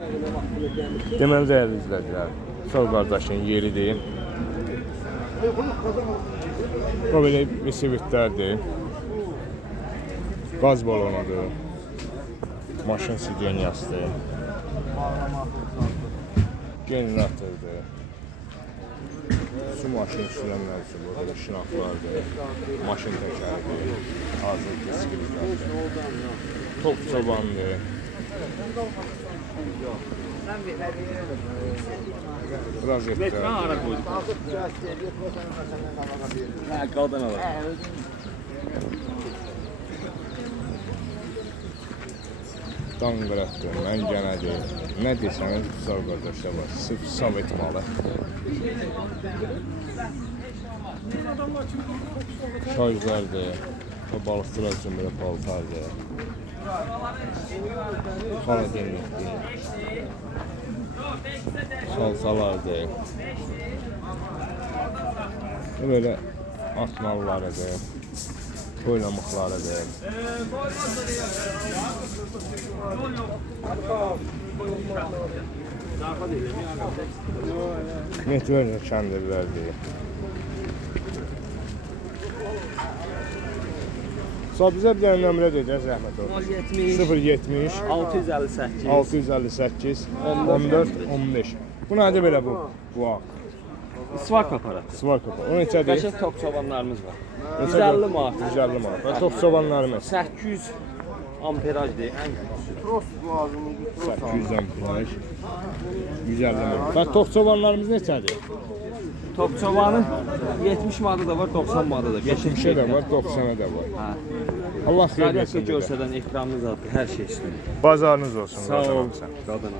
Deməli dəyərli izləyicilər, sol qardaşın yeridir. O belə misivitlərdir. Qaz balonudur. Maşın sideniyasıdır. Generatordur. Su maşını sürənlər üçün burada şınaqlardır. Maşın təkəridir. Hazır disklilərdir. Top çobandır. Rozetler. Qaldan alır. Danqıratdır, məngənədir. Nə desəniz, güzel qardaşlar var. Sırf Sovet malı. Şarjlardır. Balıqçılar üçün belə paltardır. Xaladenlikdir. Salsalardır. Böyle atmallarıdır. Toylamıqlarıdır. Netverlə kəndirlərdir. Sağ bizə bir dənə nömrə deyəcək, zəhmət olur. 070 658 658 14 15. Bu nədir belə bu? Bu ağ. Svak aparatı. Svak aparatı. O neçədir? Qəşəng top çobanlarımız var. 150 manat. 150 manat. Və top çobanlarımız? 800 amperajdır ən küçüsü. 800 amperaj. 150 manat. Və top çobanlarımız neçədir? Top çobanı 70 manata da var, 90 manata da. 70'e de var, 90'a da var. Ha. Allah xeyir Radiatör versin. görsədən ekranınız altı hər şey üstündə. Bazarınız olsun. Sağ ol. Qazanırsan. Qadın